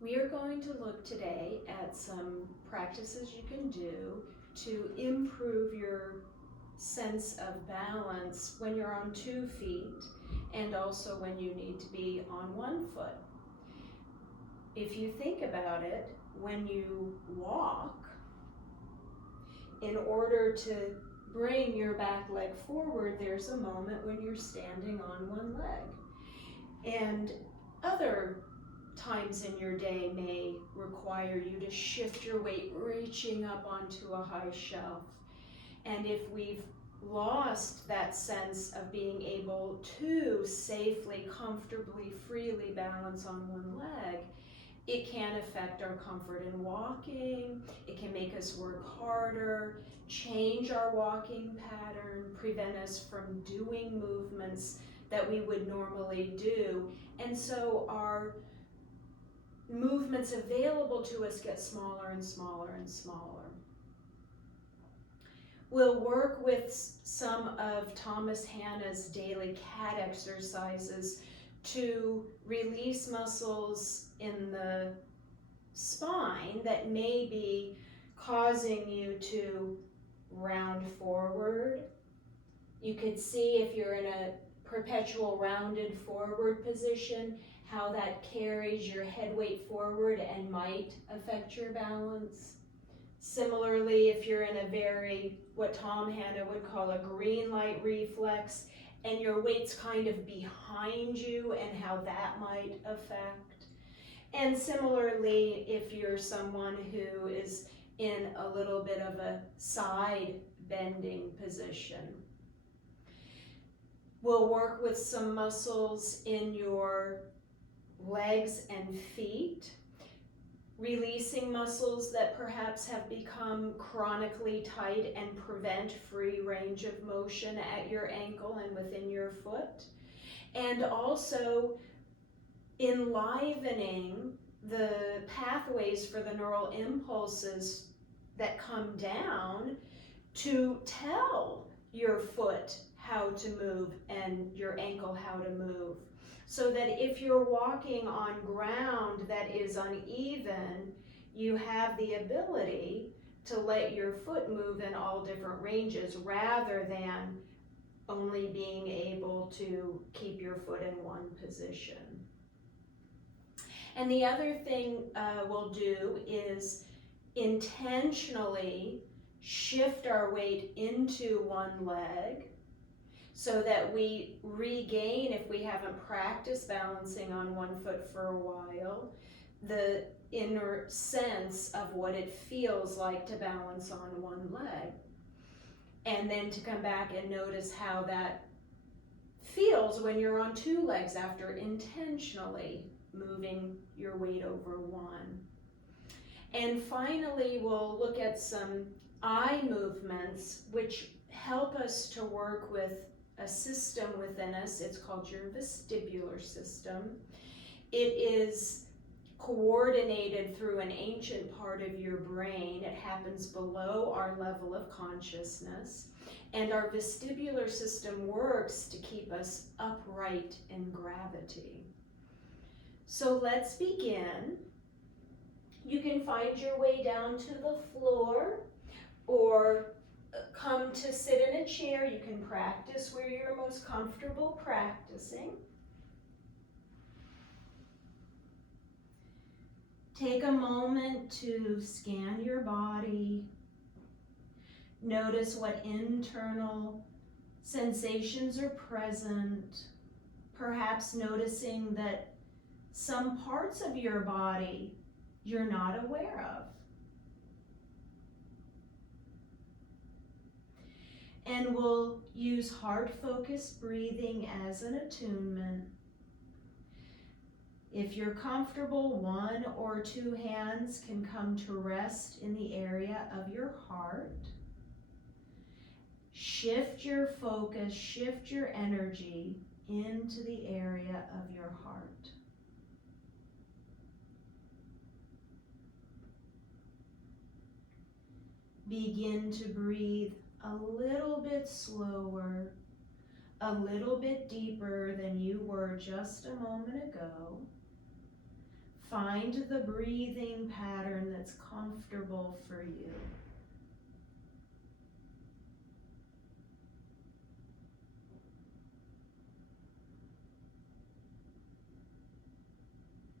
We are going to look today at some practices you can do to improve your sense of balance when you're on 2 feet and also when you need to be on 1 foot. If you think about it, when you walk, in order to bring your back leg forward, there's a moment when you're standing on 1 leg. And other times in your day may require you to shift your weight, reaching up onto a high shelf. And if we've lost that sense of being able to safely, comfortably, freely balance on 1 leg, it can affect our comfort in walking. It can make us work harder, change our walking pattern, prevent us from doing movements that we would normally do. And so our movements available to us get smaller and smaller and smaller. We'll work with some of Thomas Hanna's daily cat exercises to release muscles in the spine that may be causing you to round forward. You could see if you're in a perpetual rounded forward position, how that carries your head weight forward and might affect your balance. Similarly, if you're in a very, what Tom Hanna would call a green light reflex, and your weight's kind of behind you and how that might affect. And similarly, if you're someone who is in a little bit of a side bending position. We'll work with some muscles in your legs and feet, releasing muscles that perhaps have become chronically tight and prevent free range of motion at your ankle and within your foot. And also enlivening the pathways for the neural impulses that come down to tell your foot how to move and your ankle how to move. So that if you're walking on ground that is uneven, you have the ability to let your foot move in all different ranges rather than only being able to keep your foot in one position. And the other thing we'll do is intentionally shift our weight into 1 leg so that we regain, if we haven't practiced balancing on 1 foot for a while, the inner sense of what it feels like to balance on 1 leg. And then to come back and notice how that feels when you're on 2 legs after intentionally moving your weight over 1. And finally, we'll look at some eye movements which help us to work with a system within us. It's called your vestibular system. It is coordinated through an ancient part of your brain. It happens below our level of consciousness. And our vestibular system works to keep us upright in gravity. So let's begin. You can find your way down to the floor or come to sit in a chair. You can practice where you're most comfortable practicing. Take a moment to scan your body. Notice what internal sensations are present. Perhaps noticing that some parts of your body you're not aware of. And we'll use heart-focused breathing as an attunement. If you're comfortable, 1 or 2 hands can come to rest in the area of your heart. Shift your focus, shift your energy into the area of your heart. Begin to breathe a little bit slower, a little bit deeper than you were just a moment ago. Find the breathing pattern that's comfortable for you.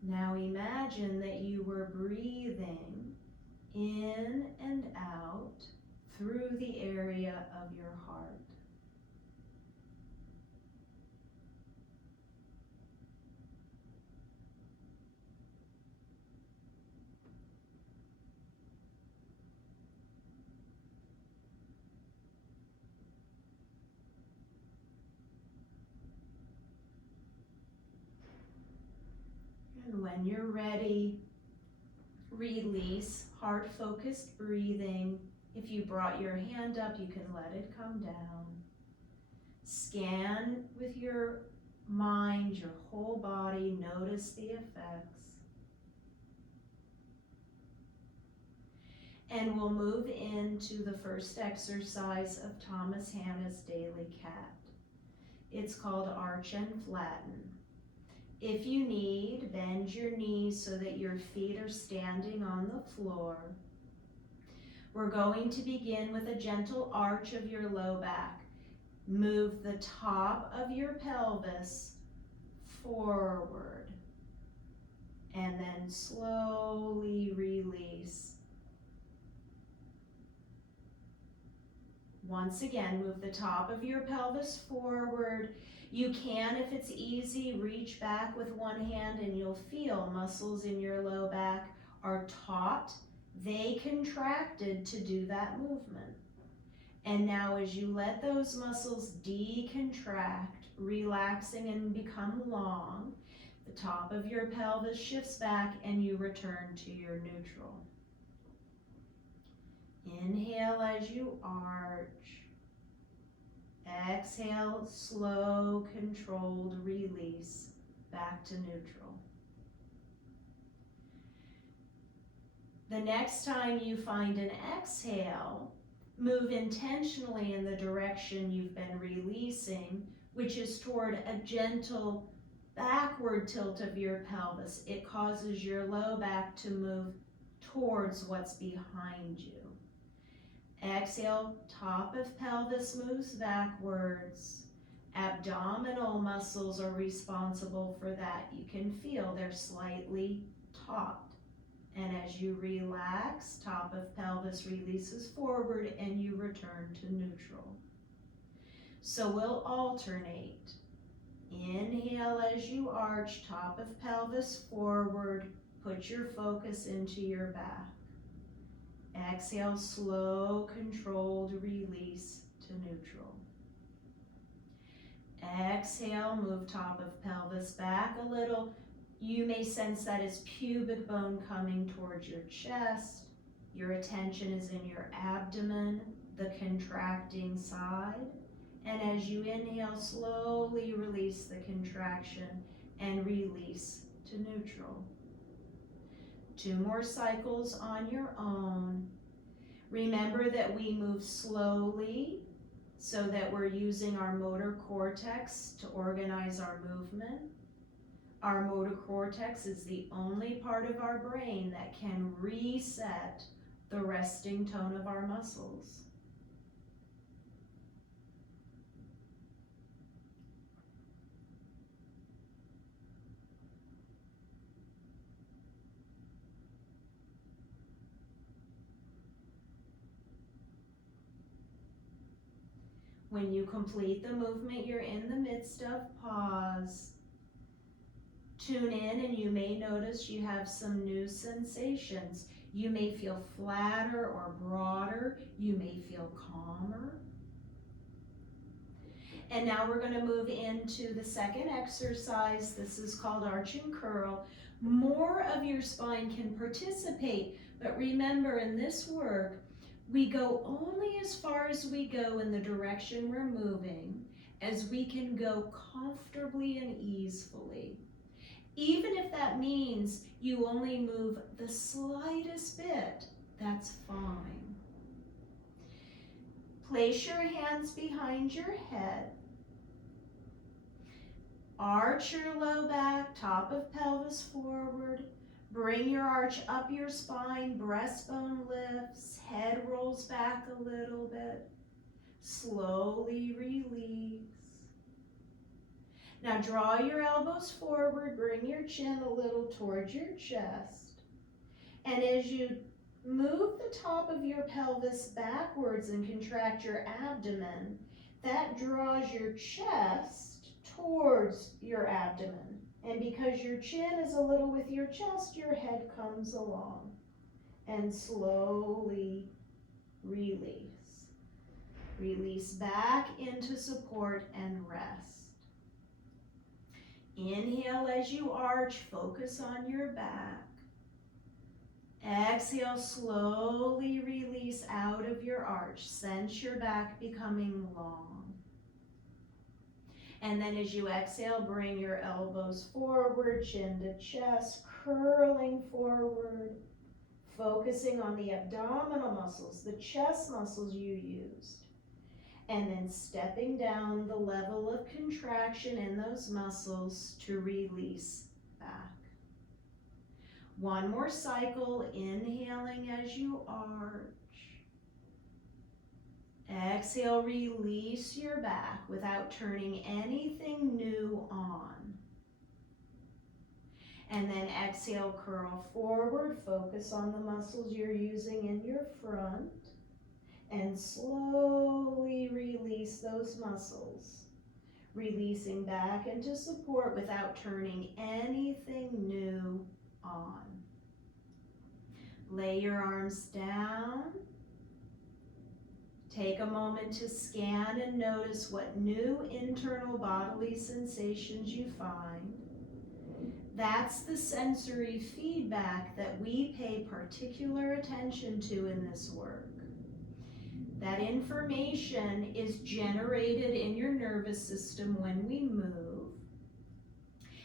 Now imagine that you were breathing in and out through the area of your heart. And when you're ready, release heart-focused breathing. If you brought your hand up, you can let it come down. Scan with your mind, your whole body, notice the effects. And we'll move into the first exercise of Thomas Hanna's Daily Cat. It's called Arch and Flatten. If you need, bend your knees so that your feet are standing on the floor. We're going to begin with a gentle arch of your low back. Move the top of your pelvis forward and then slowly release. Once again, move the top of your pelvis forward. You can, if it's easy, reach back with one hand and you'll feel muscles in your low back are taut. They contracted to do that movement. And now as you let those muscles decontract, relaxing and become long, the top of your pelvis shifts back and you return to your neutral. Inhale as you arch. Exhale, slow, controlled release back to neutral. The next time you find an exhale, move intentionally in the direction you've been releasing, which is toward a gentle backward tilt of your pelvis. It causes your low back to move towards what's behind you. Exhale, top of pelvis moves backwards. Abdominal muscles are responsible for that. You can feel they're slightly taut. And as you relax, top of pelvis releases forward and you return to neutral. So we'll alternate. Inhale as you arch, top of pelvis forward. Put your focus into your back. Exhale, slow, controlled release to neutral. Exhale, move top of pelvis back a little. You may sense that as pubic bone coming towards your chest. Your attention is in your abdomen, the contracting side. And as you inhale, slowly release the contraction and release to neutral. 2 more cycles on your own. Remember that we move slowly so that we're using our motor cortex to organize our movement. Our motor cortex is the only part of our brain that can reset the resting tone of our muscles. When you complete the movement, you're in the midst of pause. Tune in and you may notice you have some new sensations. You may feel flatter or broader. You may feel calmer. And now we're going to move into the second exercise. This is called Arch and Curl. More of your spine can participate, but remember in this work, we go only as far as we go in the direction we're moving, as we can go comfortably and easily. Even if that means you only move the slightest bit, that's fine. Place your hands behind your head. Arch your low back, top of pelvis forward. Bring your arch up your spine, breastbone lifts, head rolls back a little bit. Slowly release. Now draw your elbows forward, bring your chin a little towards your chest. And as you move the top of your pelvis backwards and contract your abdomen, that draws your chest towards your abdomen. And because your chin is a little with your chest, your head comes along. And slowly release. Release back into support and rest. Inhale as you arch, focus on your back. Exhale, slowly release out of your arch. Sense your back becoming long. And then as you exhale, bring your elbows forward, chin to chest, curling forward, focusing on the abdominal muscles, the chest muscles you used. And then stepping down the level of contraction in those muscles to release back. One more cycle, inhaling as you arch. Exhale, release your back without turning anything new on. And then exhale, curl forward, focus on the muscles you're using in your front. And slowly release those muscles, releasing back into support without turning anything new on. Lay your arms down. Take a moment to scan and notice what new internal bodily sensations you find. That's the sensory feedback that we pay particular attention to in this work. That information is generated in your nervous system when we move,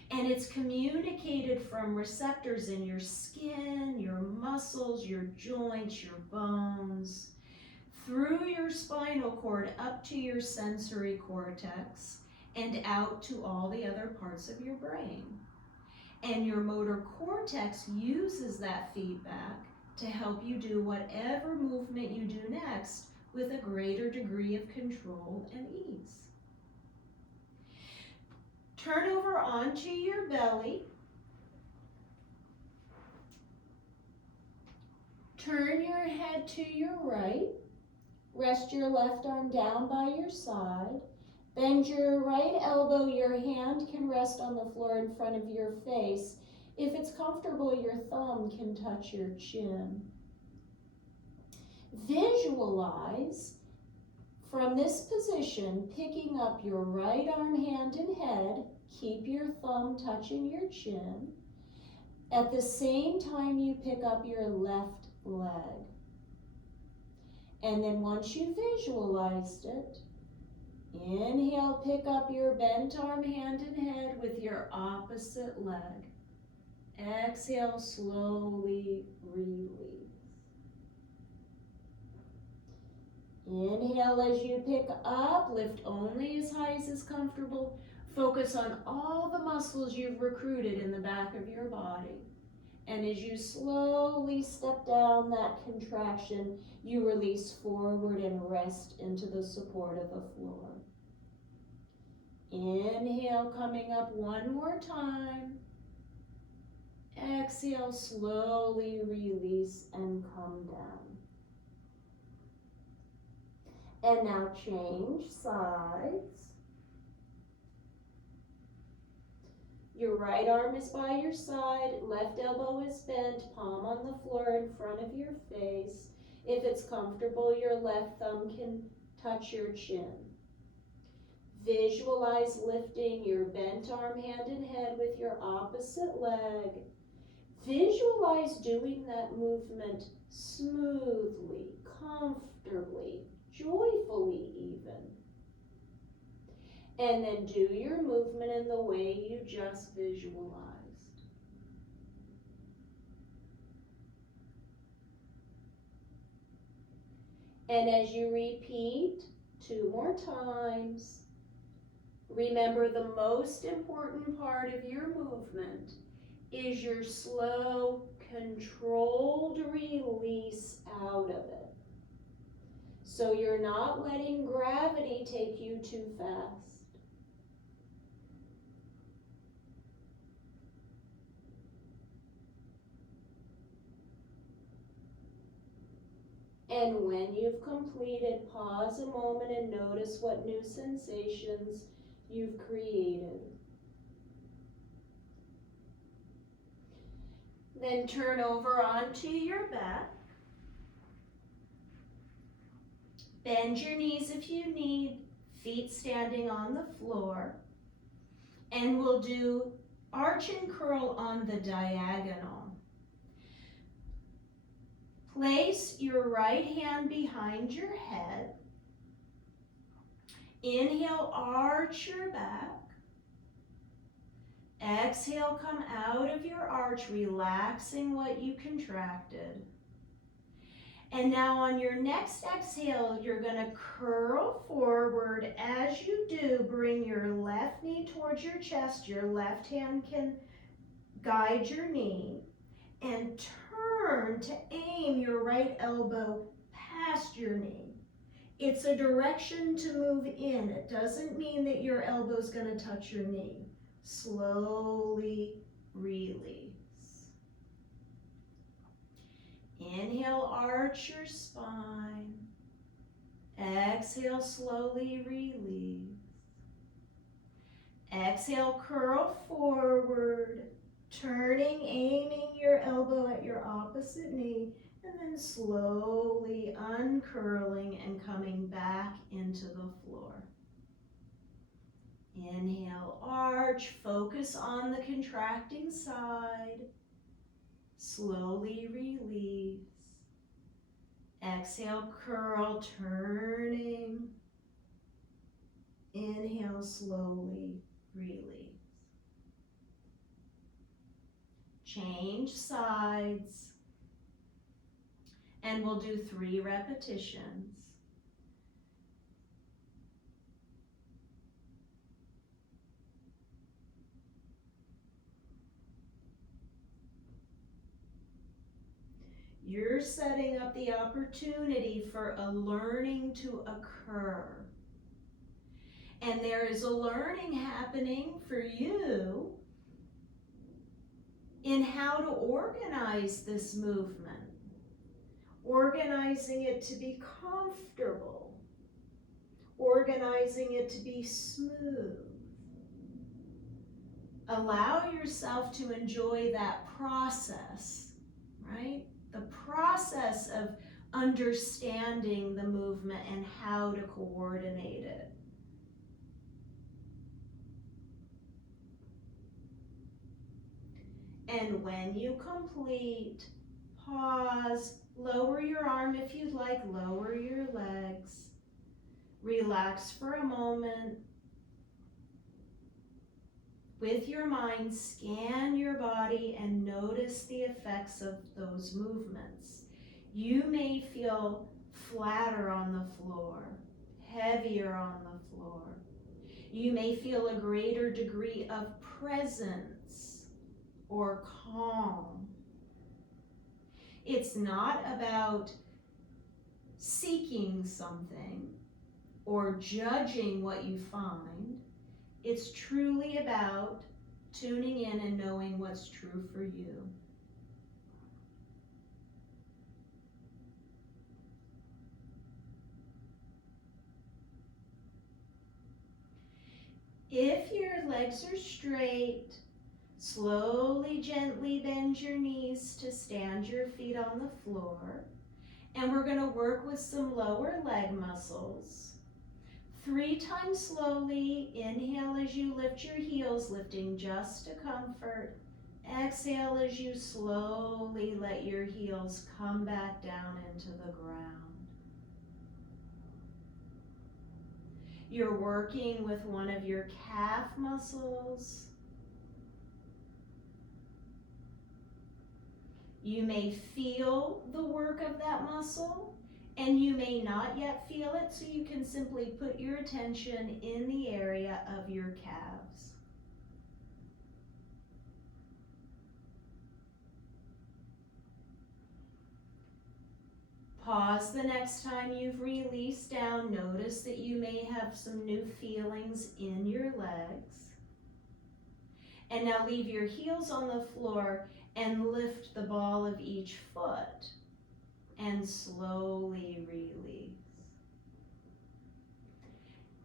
and it's communicated from receptors in your skin, your muscles, your joints, your bones, through your spinal cord up to your sensory cortex, and out to all the other parts of your brain. And your motor cortex uses that feedback to help you do whatever movement you do next with a greater degree of control and ease. Turn over onto your belly. Turn your head to your right. Rest your left arm down by your side. Bend your right elbow. Your hand can rest on the floor in front of your face. If it's comfortable, your thumb can touch your chin. Visualize from this position, picking up your right arm, hand, and head. Keep your thumb touching your chin. At the same time, you pick up your left leg. And then once you visualized it, inhale, pick up your bent arm, hand, and head with your opposite leg. Exhale, slowly release. Inhale as you pick up, lift only as high as is comfortable. Focus on all the muscles you've recruited in the back of your body. And as you slowly step down that contraction, you release forward and rest into the support of the floor. Inhale, coming up one more time. Exhale, slowly release and come down. And now change sides. Your right arm is by your side, left elbow is bent, palm on the floor in front of your face. If it's comfortable, your left thumb can touch your chin. Visualize lifting your bent arm, hand, and head with your opposite leg. Visualize doing that movement smoothly, comfortably, joyfully even. And then do your movement in the way you just visualized. And as you repeat 2 more times, remember the most important part of your movement is your slow, controlled release out of it. So you're not letting gravity take you too fast. And when you've completed, pause a moment and notice what new sensations you've created. Then turn over onto your back. Bend your knees if you need, feet standing on the floor. And we'll do arch and curl on the diagonal. Place your right hand behind your head. Inhale, arch your back. Exhale, come out of your arch, relaxing what you contracted. And now on your next exhale, you're going to curl forward. As you do, bring your left knee towards your chest. Your left hand can guide your knee. And turn to aim your right elbow past your knee. It's a direction to move in. It doesn't mean that your elbow's going to touch your knee. Slowly release. Inhale, arch your spine. Exhale, slowly release. Exhale, curl forward, turning, aiming your elbow at your opposite knee, and then slowly uncurling and coming back into the floor. Inhale, arch, focus on the contracting side. Slowly release. Exhale, curl, turning. Inhale, slowly release. Change sides. And we'll do 3 repetitions. You're setting up the opportunity for a learning to occur. And there is a learning happening for you in how to organize this movement. Organizing it to be comfortable. Organizing it to be smooth. Allow yourself to enjoy that process, right? The process of understanding the movement and how to coordinate it. And when you complete, pause, lower your arm if you'd like, lower your legs. Relax for a moment. With your mind, scan your body and notice the effects of those movements. You may feel flatter on the floor, heavier on the floor. You may feel a greater degree of presence or calm. It's not about seeking something or judging what you find. It's truly about tuning in and knowing what's true for you. If your legs are straight, slowly, gently bend your knees to stand your feet on the floor. And we're going to work with some lower leg muscles. 3 times slowly. Inhale as you lift your heels, lifting just to comfort. Exhale as you slowly let your heels come back down into the ground. You're working with one of your calf muscles. You may feel the work of that muscle, and you may not yet feel it, so you can simply put your attention in the area of your calves. Pause the next time you've released down. Notice that you may have some new feelings in your legs. And now leave your heels on the floor and lift the ball of each foot and slowly release.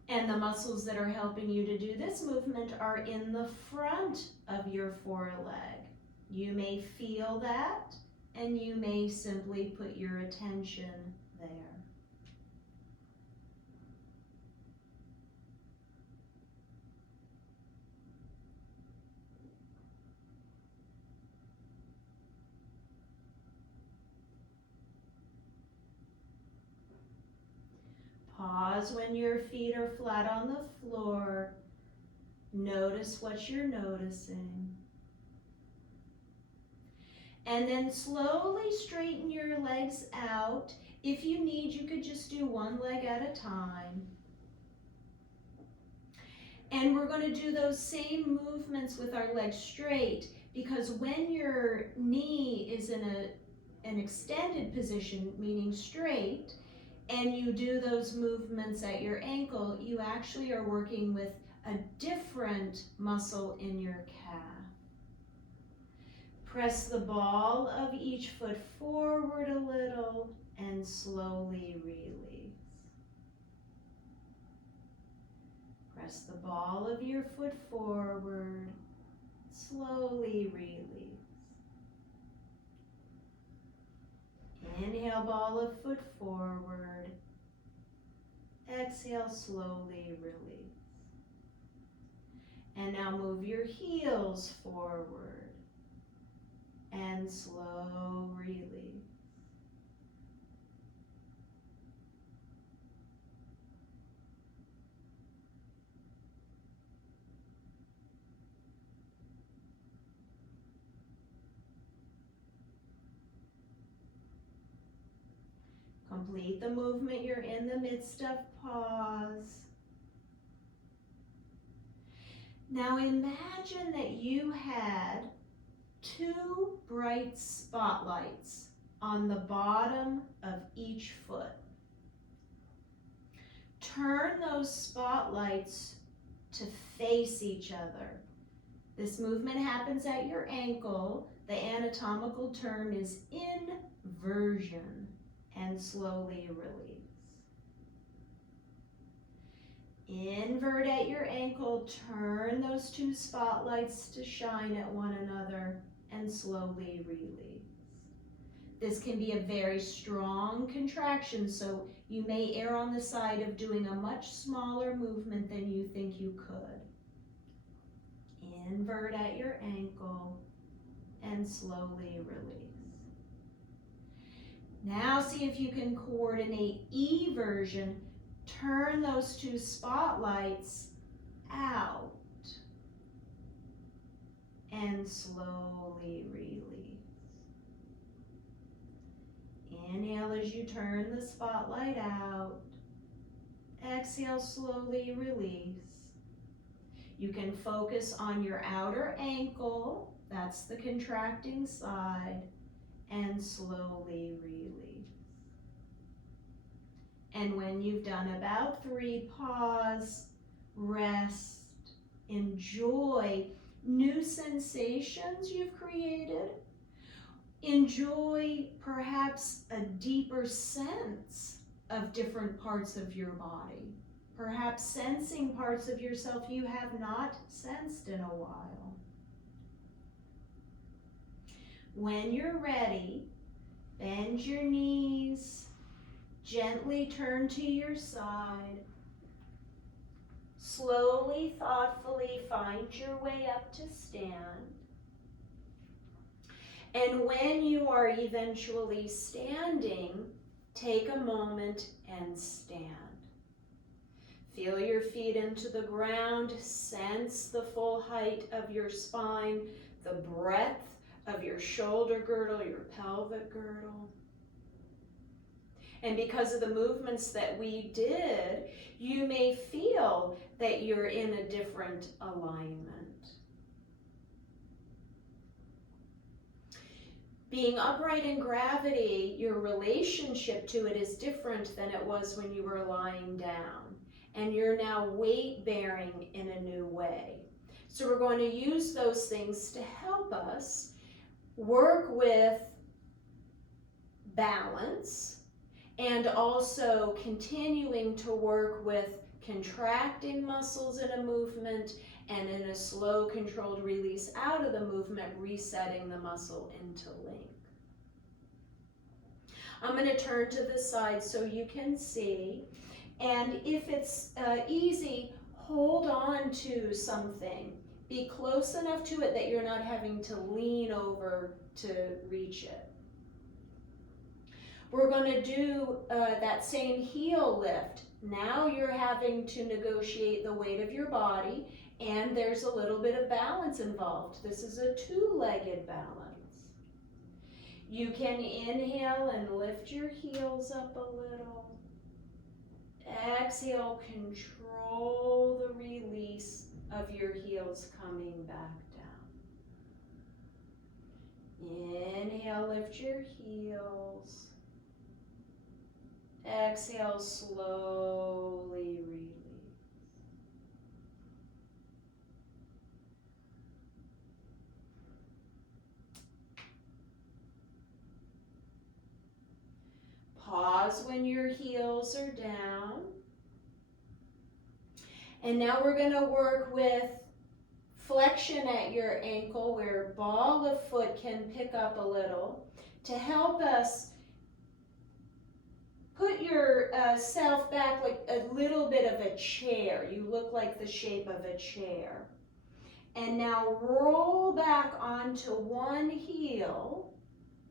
And the muscles that are helping you to do this movement are in the front of your foreleg. You may feel that, and you may simply put your attention there. Pause when your feet are flat on the floor. Notice what you're noticing. And then slowly straighten your legs out. If you need, you could just do one leg at a time. And we're going to do those same movements with our legs straight, because when your knee is in an extended position, meaning straight, and you do those movements at your ankle, you actually are working with a different muscle in your calf. Press the ball of each foot forward a little and slowly release. Press the ball of your foot forward, slowly release. Inhale, ball of foot forward. Exhale, slowly release. And now move your heels forward and slow release. Complete the movement. You're in the midst of pause. Now imagine that you had two bright spotlights on the bottom of each foot. Turn those spotlights to face each other. This movement happens at your ankle. The anatomical term is inversion, and slowly release. Invert at your ankle, turn those two spotlights to shine at one another, and slowly release. This can be a very strong contraction, so you may err on the side of doing a much smaller movement than you think you could. Invert at your ankle and slowly release. Now see if you can coordinate eversion. Turn those two spotlights out and slowly release. Inhale as you turn the spotlight out. Exhale, slowly release. You can focus on your outer ankle, that's the contracting side, and slowly release. And when you've done about 3, pause, rest, enjoy new sensations you've created. Enjoy perhaps a deeper sense of different parts of your body. Perhaps sensing parts of yourself you have not sensed in a while. When you're ready, bend your knees, gently turn to your side. Slowly, thoughtfully find your way up to stand. And when you are eventually standing, take a moment and stand. Feel your feet into the ground, sense the full height of your spine, the breadth of your shoulder girdle, your pelvic girdle. And because of the movements that we did, you may feel that you're in a different alignment. Being upright in gravity, your relationship to it is different than it was when you were lying down. And you're now weight bearing in a new way. So we're going to use those things to help us work with balance and also continuing to work with contracting muscles in a movement and in a slow controlled release out of the movement, resetting the muscle into length. I'm going to turn to the side so you can see, and if it's easy, hold on to something. Be close enough to it that you're not having to lean over to reach it. We're going to do that same heel lift. Now you're having to negotiate the weight of your body, and there's a little bit of balance involved. This is a two-legged balance. You can inhale and lift your heels up a little. Exhale, control the release of your heels coming back down. Inhale, lift your heels. Exhale, slowly release. Pause when your heels are down. And now we're going to work with flexion at your ankle where ball of foot can pick up a little to help us put yourself back like a little bit of a chair. You look like the shape of a chair. And now roll back onto one heel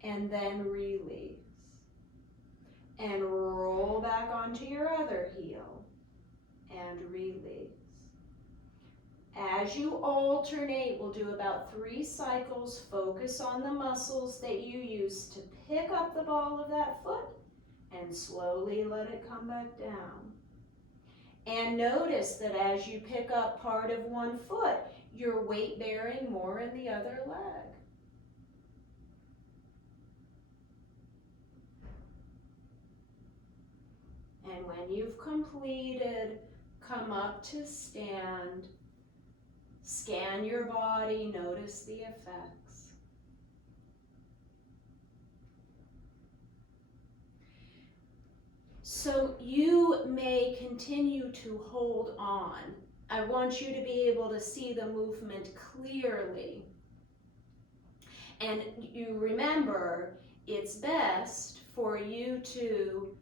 and then release. And roll back onto your other heel and release. As you alternate, we'll do about 3 cycles. Focus on the muscles that you use to pick up the ball of that foot and slowly let it come back down. And notice that as you pick up part of one foot, you're weight bearing more in the other leg. And when you've completed, come up to stand. Scan your body, notice the effects. So you may continue to hold on. I want you to be able to see the movement clearly. And you remember, it's best for you to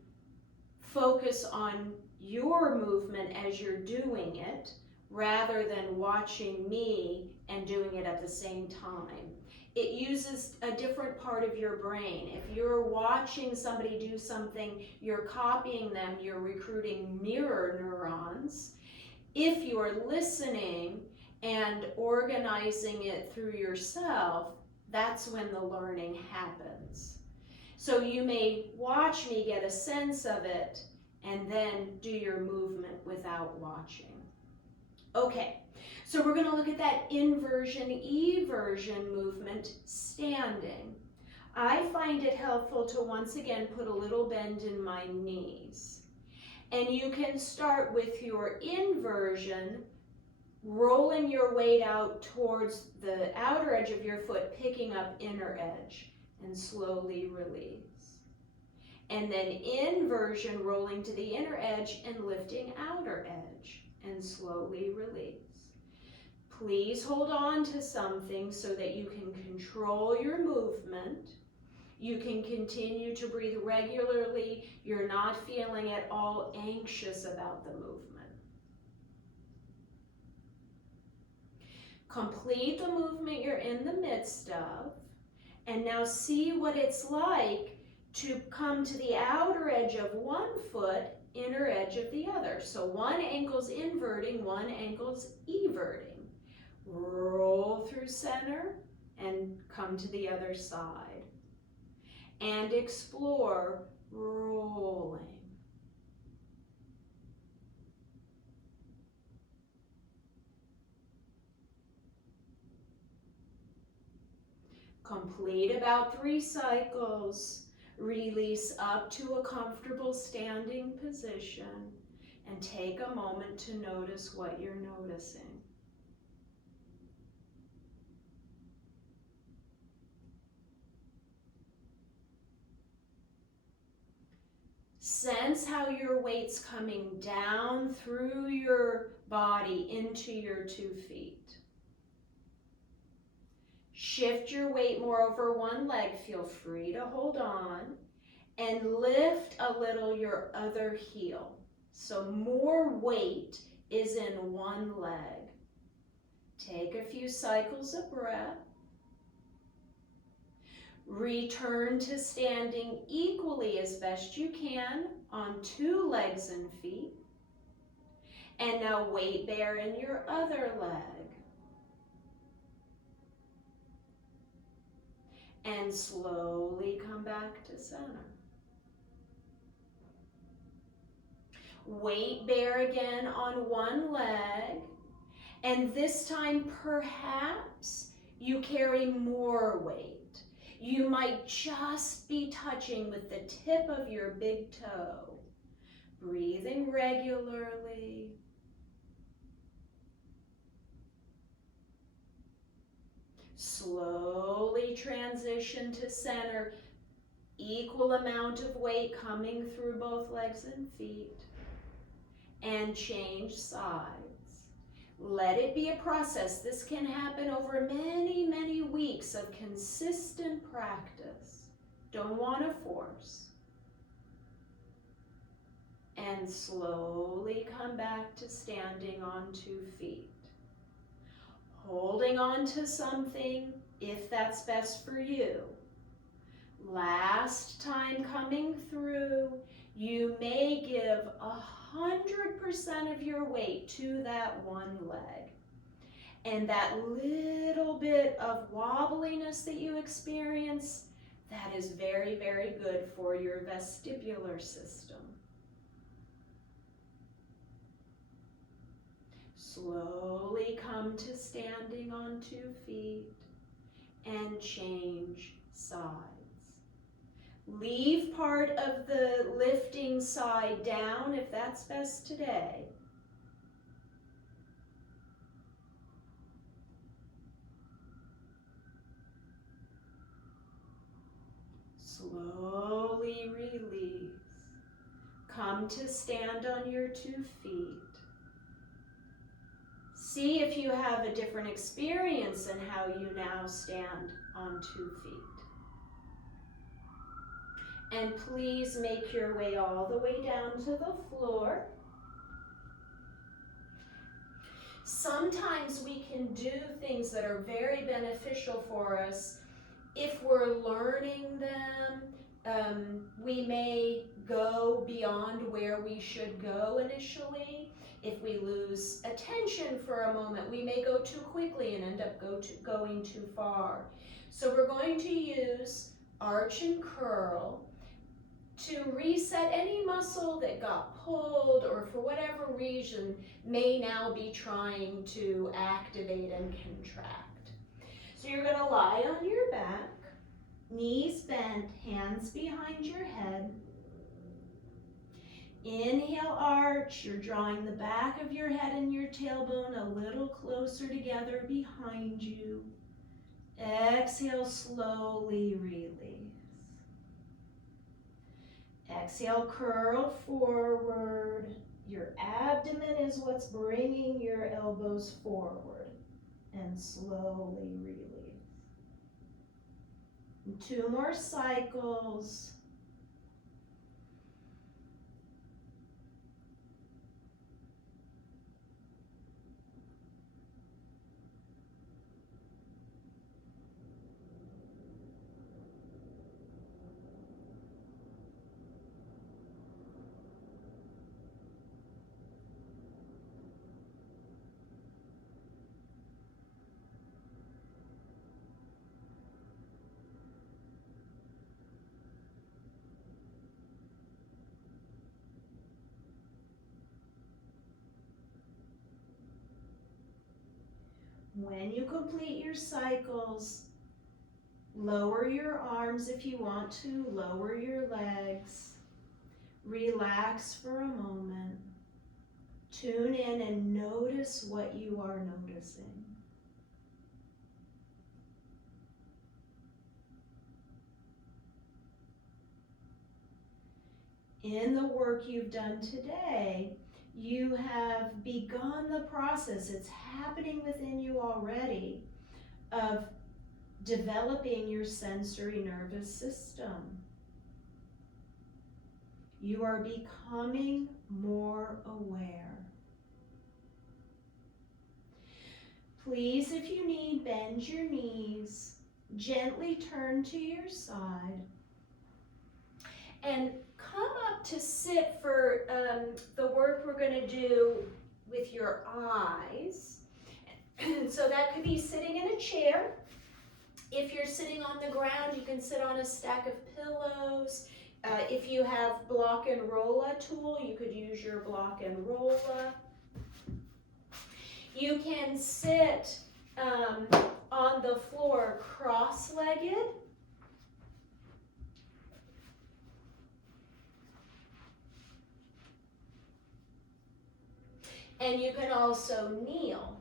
focus on your movement as you're doing it, rather than watching me and doing it at the same time. It uses a different part of your brain. If you're watching somebody do something, you're copying them, you're recruiting mirror neurons. If you're listening and organizing it through yourself, that's when the learning happens. So you may watch me get a sense of it and then do your movement without watching. Okay, so we're going to look at that inversion, eversion movement standing. I find it helpful to once again put a little bend in my knees. And you can start with your inversion, rolling your weight out towards the outer edge of your foot, picking up inner edge, and slowly release. And then inversion, rolling to the inner edge and lifting outer edge, and slowly release. Please hold on to something so that you can control your movement. You can continue to breathe regularly. You're not feeling at all anxious about the movement. Complete the movement you're in the midst of, and now see what it's like to come to the outer edge of one foot, inner edge of the other. So one ankle's inverting, one ankle's everting. Roll through center and come to the other side. And explore rolling. Complete about 3 cycles. Release up to a comfortable standing position and take a moment to notice what you're noticing. Sense how your weight's coming down through your body into your 2 feet. Shift your weight more over one leg. Feel free to hold on. And lift a little your other heel. So more weight is in one leg. Take a few cycles of breath. Return to standing equally as best you can on 2 legs and feet. And now weight bear in your other leg. And slowly come back to center. Weight bear again on one leg. And this time perhaps you carry more weight. You might just be touching with the tip of your big toe. Breathing regularly. Slowly transition to center. Equal amount of weight coming through both legs and feet. And change sides. Let it be a process. This can happen over many, many weeks of consistent practice. Don't want to force. And slowly come back to standing on 2 feet. Holding on to something if that's best for you. Last time coming through, you may give 100% of your weight to that one leg. And that little bit of wobbliness that you experience, that is very, very good for your vestibular system. Slowly come to standing on 2 feet and change sides. Leave part of the lifting side down if that's best today. Slowly release. Come to stand on your 2 feet. See if you have a different experience in how you now stand on 2 feet. And please make your way all the way down to the floor. Sometimes we can do things that are very beneficial for us if we're learning them. We may go beyond where we should go initially. If we lose attention for a moment, we may go too quickly and end up going too far. So we're going to use arch and curl to reset any muscle that got pulled or for whatever reason may now be trying to activate and contract. So you're going to lie on your back, knees bent, hands behind your head. Inhale, arch. You're drawing the back of your head and your tailbone a little closer together behind you. Exhale, slowly release. Exhale, curl forward. Your abdomen is what's bringing your elbows forward. And slowly release. And 2 more cycles. When you complete your cycles, Lower your arms if you want to, lower your legs. Relax for a moment. Tune in and notice what you are noticing. In the work you've done today, you have begun the process, it's happening within you already, of developing your sensory nervous system. You are becoming more aware. Please, if you need, bend your knees, gently turn to your side, and come up to sit for the work we're going to do with your eyes. So that could be sitting in a chair. If you're sitting on the ground, you can sit on a stack of pillows. If you have block and rolla tool, you could use your block and rolla. You can sit on the floor cross-legged. And you can also kneel.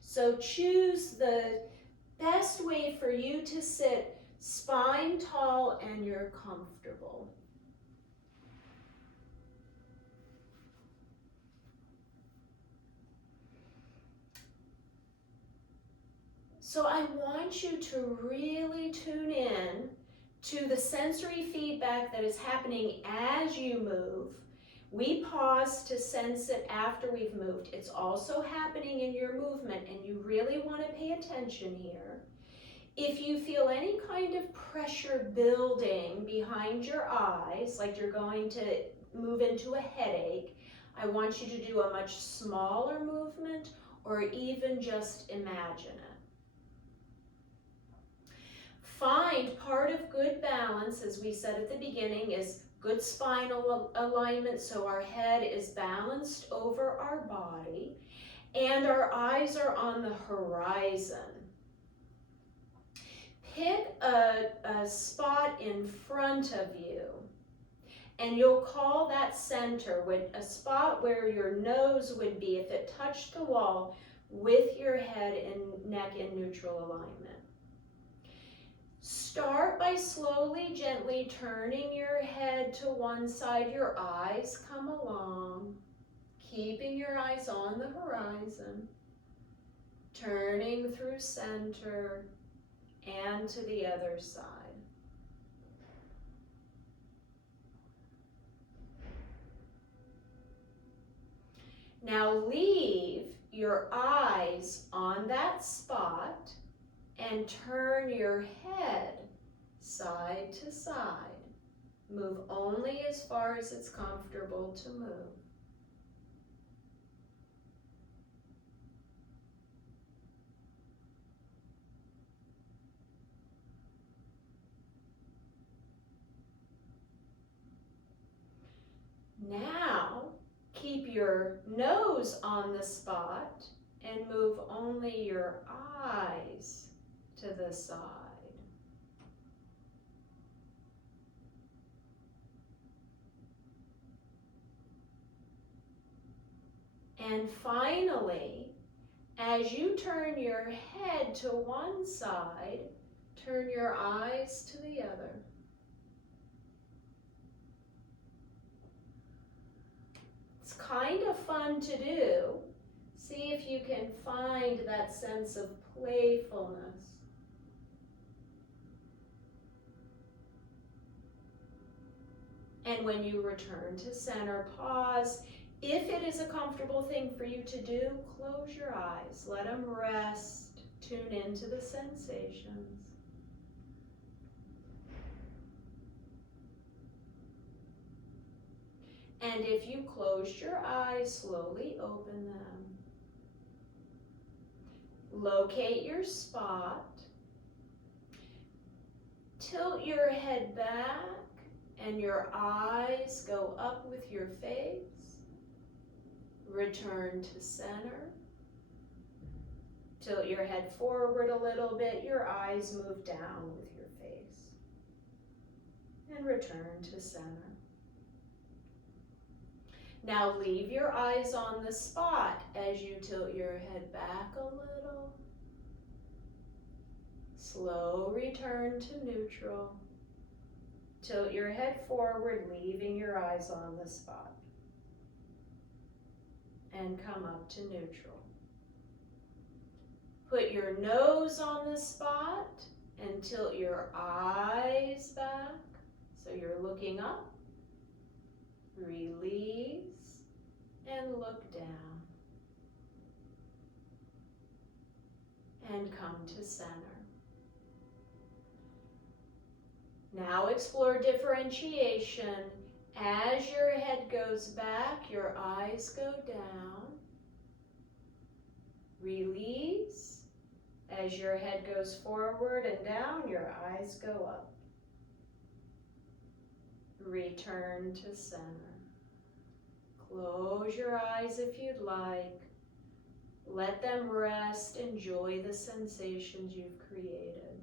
So choose the best way for you to sit spine tall and you're comfortable. So I want you to really tune in to the sensory feedback that is happening as you move. We pause to sense it after we've moved. It's also happening in your movement, and you really want to pay attention here. If you feel any kind of pressure building behind your eyes, like you're going to move into a headache, I want you to do a much smaller movement or even just imagine it. Find part of good balance, as we said at the beginning, is good spinal alignment, so our head is balanced over our body and our eyes are on the horizon. Pick a spot in front of you and you'll call that center, with a spot where your nose would be if it touched the wall, with your head and neck in neutral alignment. Start by slowly, gently turning your head to one side. Your eyes come along, keeping your eyes on the horizon, turning through center and to the other side. Now leave your eyes on that spot and turn your head side to side. Move only as far as it's comfortable to move. Now, keep your nose on the spot and move only your eyes to the side. And finally, as you turn your head to one side, turn your eyes to the other. It's kind of fun to do. See if you can find that sense of playfulness. And when you return to center, pause. If it is a comfortable thing for you to do, close your eyes. Let them rest. Tune into the sensations. And if you closed your eyes, slowly open them. Locate your spot. Tilt your head back and your eyes go up with your face. Return to center. Tilt your head forward a little bit, your eyes move down with your face. And return to center. Now leave your eyes on the spot as you tilt your head back a little. Slow return to neutral. Tilt your head forward, leaving your eyes on the spot. And come up to neutral. Put your nose on the spot and tilt your eyes back. So you're looking up. Release and look down. And come to center. Now explore differentiation. As your head goes back, your eyes go down. Release. As your head goes forward and down, your eyes go up. Return to center. Close your eyes if you'd like. Let them rest. Enjoy the sensations you've created.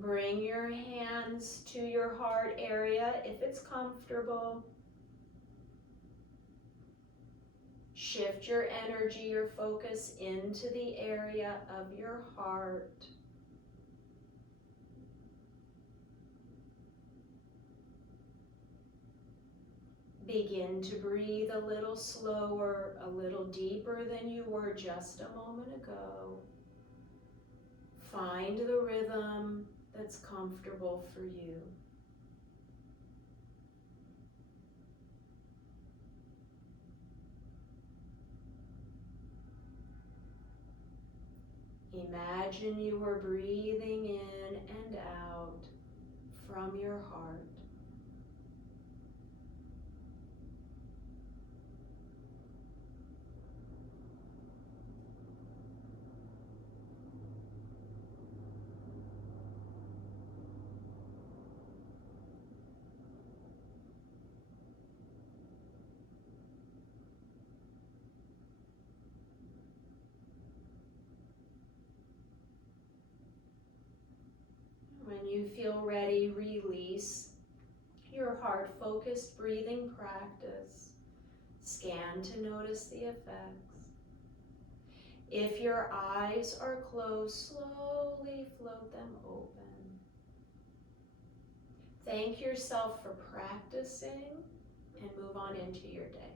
Bring your hands to your heart area if it's comfortable. Shift your energy, your focus into the area of your heart. Begin to breathe a little slower, a little deeper than you were just a moment ago. Find the rhythm that's comfortable for you. Imagine you were breathing in and out from your heart. When you feel ready, release your heart-focused breathing practice. Scan to notice the effects. If your eyes are closed, slowly float them open. Thank yourself for practicing and move on into your day.